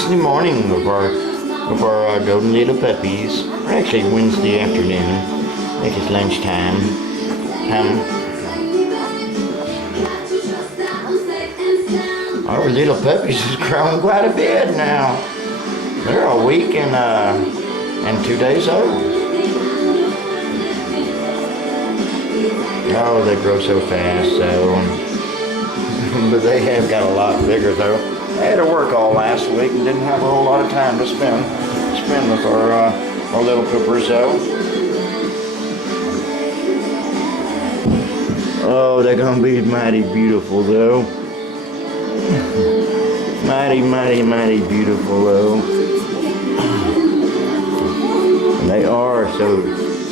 Wednesday morning of our golden little puppies. Or actually Wednesday afternoon. I think it's lunchtime. Our little puppies has grown quite a bit now. They're a week and 2 days old. Oh, they grow so fast, so. But they have got a lot bigger though. I had to work all last week and didn't have a whole lot of time to spend with our little poopers though. Oh, they're gonna be mighty beautiful though. Mighty, mighty, mighty beautiful though. And they are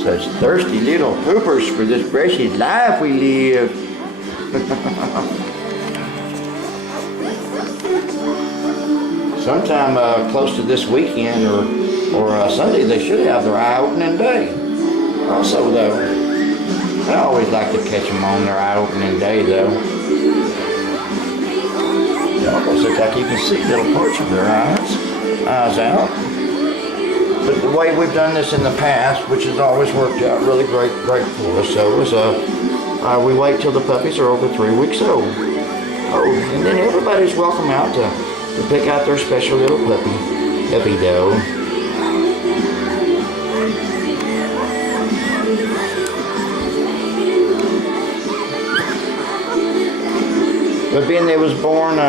such thirsty little poopers for this precious life we live. Sometime close to this weekend or Sunday, they should have their eye-opening day. Also, though, I always like to catch them on their eye-opening day, though. It almost looks like you can see little parts of their eyes out. But the way we've done this in the past, which has always worked out really great for us, so is we wait till the puppies are over 3 weeks old. Oh, and then everybody's welcome out to pick out their special little puppy dough. But being they was born,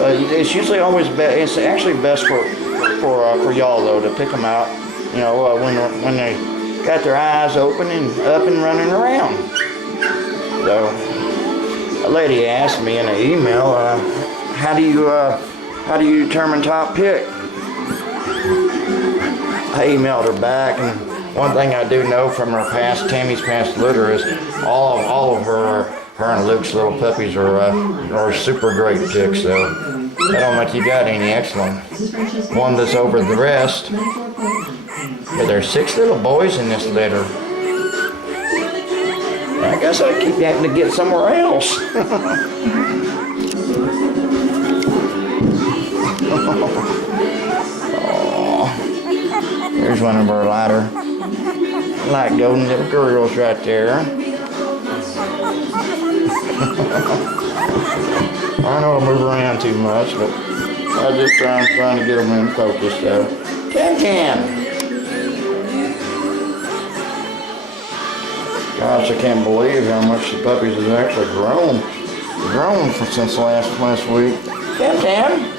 it's usually always best. It's actually best for y'all though to pick them out. You know, when they got their eyes open and up and running around. So, a lady asked me in an email, how do you determine top pick? I emailed her back, and one thing I do know from Tammy's past litter is all of her and Luke's little puppies are super great picks. So I don't think you got any excellent one that's over the rest. But there's 6 little boys in this litter. I guess I keep having to get somewhere else. Oh, there's one of our light golden little girls right there. I know I move around too much, but I'm just trying to get them in focus though. Can. Gosh, I can't believe how much the puppies have actually grown since last week. Can.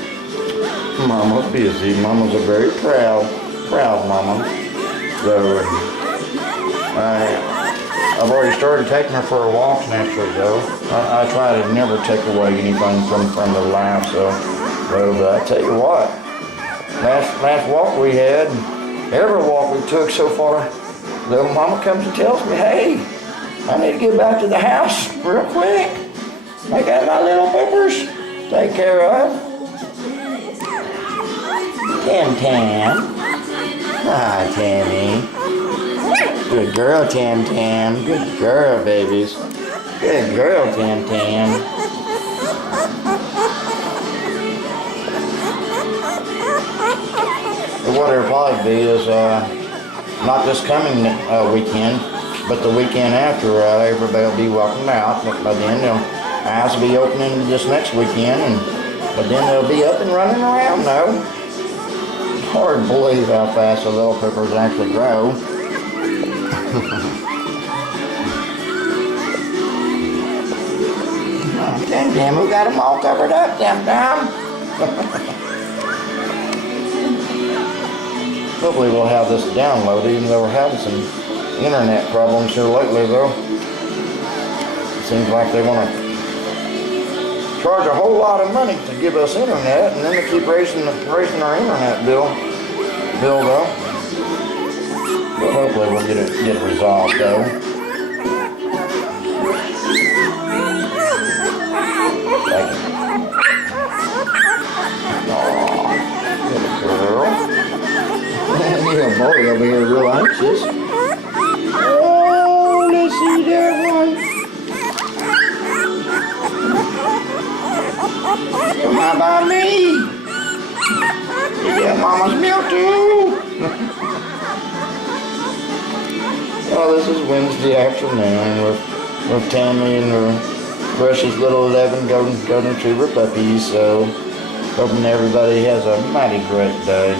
Mama's busy. Mama's a very proud mama. So I've already started taking her for her walks naturally though. I try to never take away anything from their life. So, but I tell you what, last walk we had, every walk we took so far, little mama comes and tells me, hey, I need to get back to the house real quick. I got my little poopers to take care of. Tam. Hi, Tammy. Good girl, Tam. Good girl, babies. Good girl, Tam. What it'll probably be is not this coming weekend, but the weekend after. Everybody will be welcomed out. But by then, their eyes will be opening this next weekend, but then they'll be up and running around now. Hard to believe how fast the little poopers actually grow. Damn, we got them all covered up, damn. Hopefully we'll have this downloaded, even though we're having some internet problems here lately though. It seems like they want to charge a whole lot of money to give us internet, and then they keep raising our internet bill though. But hopefully we'll get it resolved though. Thank you. Aww, little girl. Little boy over here real anxious. Oh, let's see that one. Come on by me. Mama's milk too. Oh, this is Wednesday afternoon with Tammy and her precious little 11 golden retriever puppies. So, hoping everybody has a mighty great day.